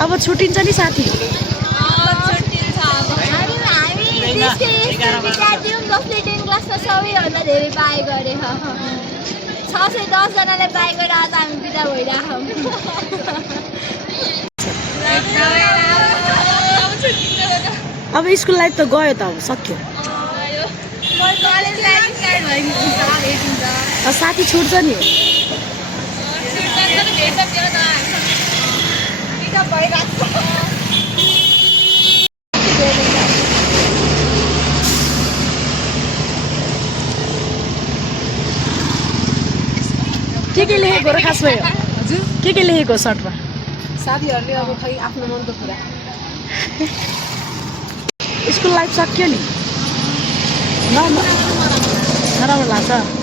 अब छुट्टिन्छ नि साथी सबैभन्दा धेरै बाई गरे 610 जनाले बाई गरेर आज हामी बिदा भइरहेछौँ अब स्कुल लाइफ त गयो त अब सक्यो साथी छुट्छ नि के लेखेको र खासमा हजुर के लेखेको सर्टमा साथीहरुले अब खै आफ्नो मनको कुरा स्कुल लाइफ सक्यो नि नराम्रो लाग्छ